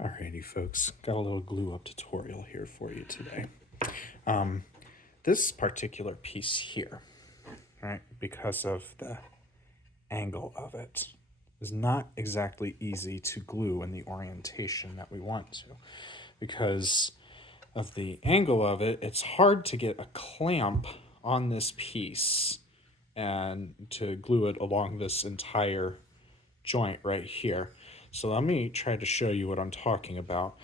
Alrighty, folks, got a little glue up tutorial here for you today. This particular piece here, right, because of the angle of it, is not exactly easy to glue in the orientation that we want to. Because of the angle of it, it's hard to get a clamp on this piece and to glue it along this entire joint right here. So let me try to show you what I'm talking about.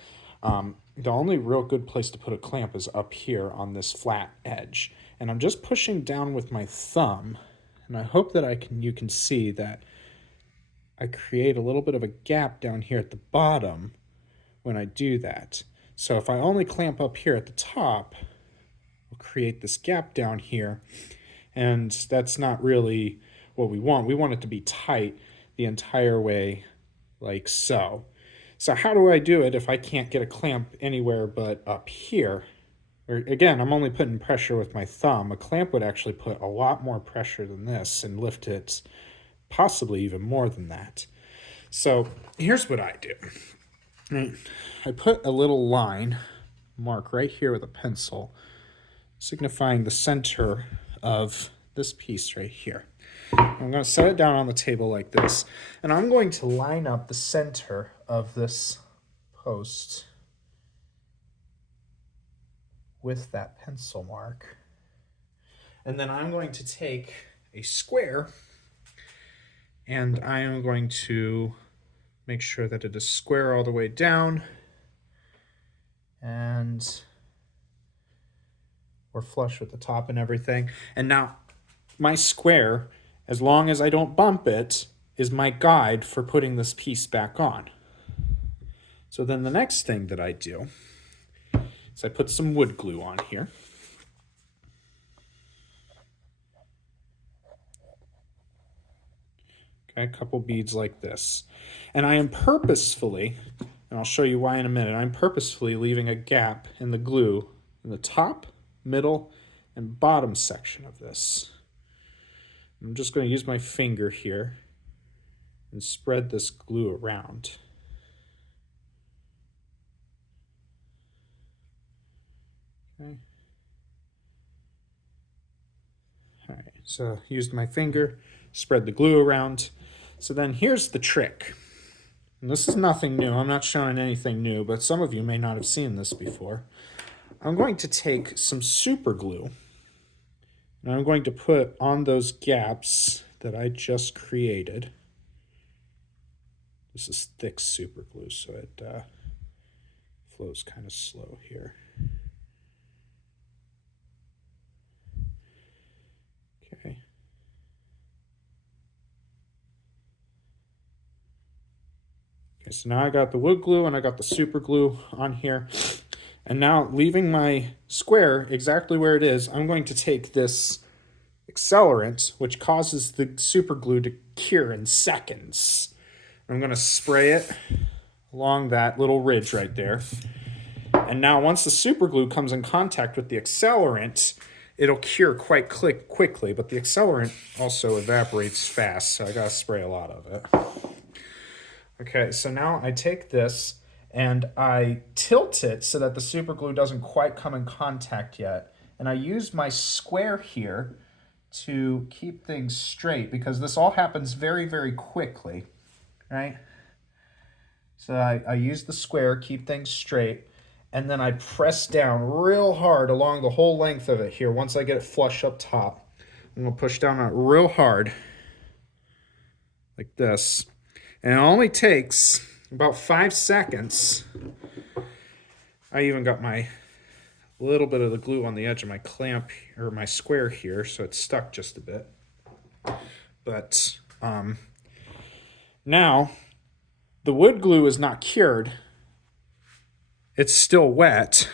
The only real good place to put a clamp is up here on this flat edge. And I'm just pushing down with my thumb, and I hope that you can see that I create a little bit of a gap down here at the bottom when I do that. So if I only clamp up here at the top, I'll create this gap down here, and that's not really what we want. We want it to be tight the entire way, like so. So how do I do it if I can't get a clamp anywhere but up here? Or again, I'm only putting pressure with my thumb. A clamp would actually put a lot more pressure than this and lift it possibly even more than that. So here's what I do. I put a little line mark right here with a pencil, signifying the center of this piece right here. I'm going to set it down on the table like this, and I'm going to line up the center of this post with that pencil mark. And then I'm going to take a square, and I am going to make sure that it is square all the way down, and we're flush with the top and everything. And now my square, as long as I don't bump it, is my guide for putting this piece back on. So then the next thing that I do is I put some wood glue on here. Okay, a couple beads like this. And I am purposefully, and I'll show you why in a minute, I'm purposefully leaving a gap in the glue in the top, middle, and bottom section of this. I'm just going to use my finger here and spread this glue around. Okay. All right, so used my finger, spread the glue around. So then here's the trick. And this is nothing new. I'm not showing anything new, but some of you may not have seen this before. I'm going to take some super glue, and I'm going to put on those gaps that I just created. This is thick super glue, so it flows kind of slow here. Okay. Okay, so now I got the wood glue and I got the super glue on here. And now, leaving my square exactly where it is, I'm going to take this accelerant, which causes the super glue to cure in seconds. I'm going to spray it along that little ridge right there. And now once the super glue comes in contact with the accelerant, it'll cure quite quickly, but the accelerant also evaporates fast, so I gotta spray a lot of it. Okay, so now I take this and I tilt it so that the super glue doesn't quite come in contact yet. And I use my square here to keep things straight, because this all happens very, very quickly, right? So I use the square, keep things straight, and then I press down real hard along the whole length of it here. Once I get it flush up top, I'm gonna push down on it real hard, like this. And it only takes about 5 seconds. I even got my little bit of the glue on the edge of my clamp, or my square here, so it's stuck just a bit. But now the wood glue is not cured. It's still wet.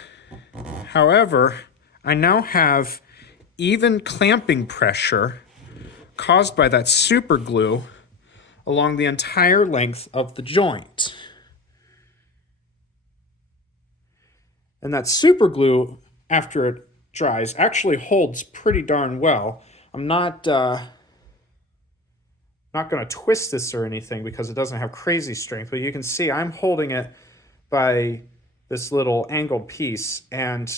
However, I now have even clamping pressure caused by that super glue along the entire length of the joint. And that super glue, after it dries, actually holds pretty darn well. I'm not going to twist this or anything because it doesn't have crazy strength, but you can see I'm holding it by this little angled piece, and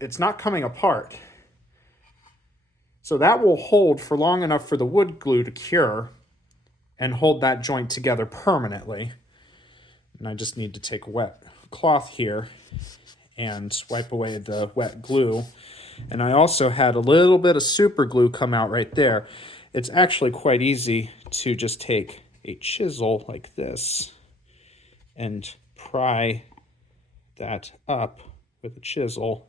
it's not coming apart. So that will hold for long enough for the wood glue to cure and hold that joint together permanently. And I just need to take a wet cloth here and wipe away the wet glue. And I also had a little bit of super glue come out right there. It's actually quite easy to just take a chisel like this and pry that up with a chisel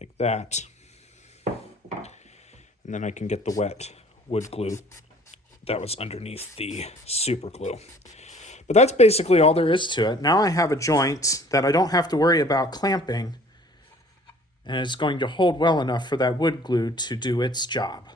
like that. And then I can get the wet wood glue that was underneath the super glue. But that's basically all there is to it. Now I have a joint that I don't have to worry about clamping, and it's going to hold well enough for that wood glue to do its job.